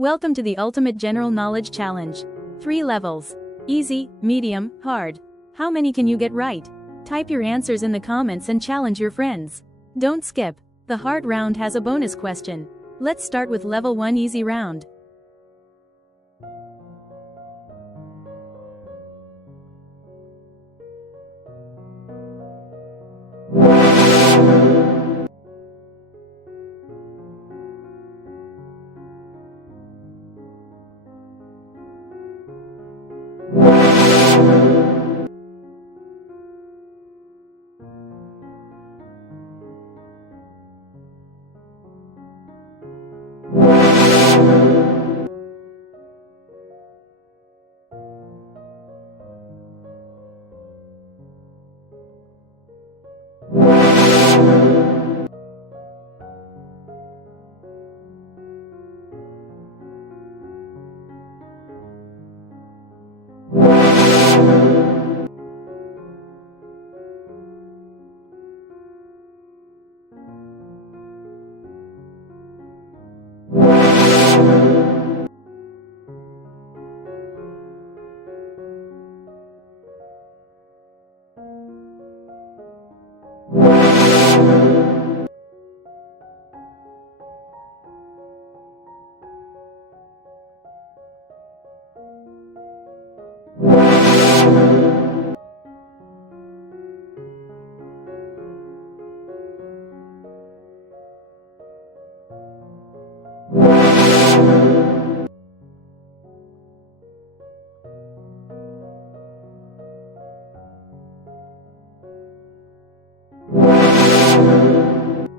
Welcome to the Ultimate General Knowledge Challenge. 3 levels. Easy, medium, hard. How many can you get right? Type your answers in the comments and challenge your friends. Don't skip. The hard round has a bonus question. Let's start with level 1 easy round.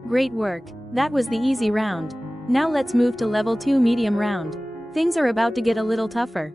Great work. That was the easy round. Now let's move to level 2 medium round. Things are about to get a little tougher.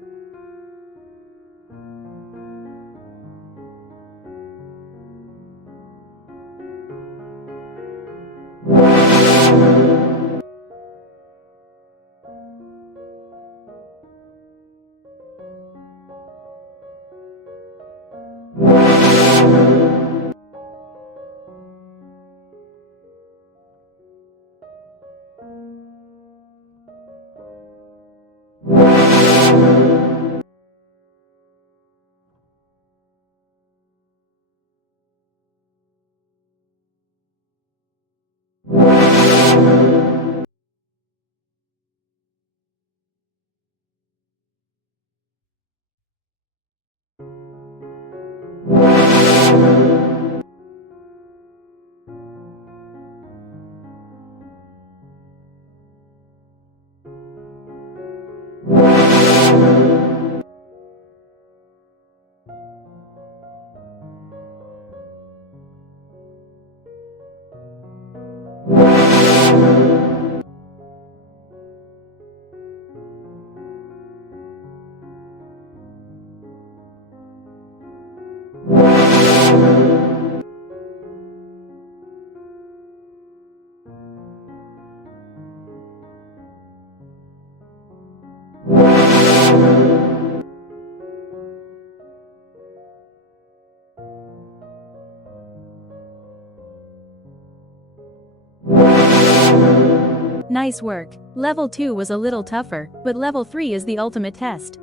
Nice work. Level 2 was a little tougher, but level 3 is the ultimate test.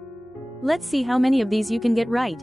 Let's see how many of these you can get right.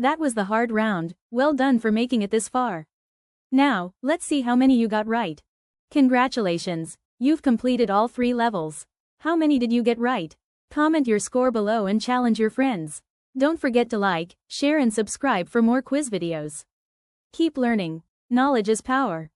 That was the hard round. Well done for making it this far. Now, let's see how many you got right. Congratulations, you've completed all 3 levels. How many did you get right? Comment your score below and challenge your friends. Don't forget to like, share and subscribe for more quiz videos. Keep learning. Knowledge is power.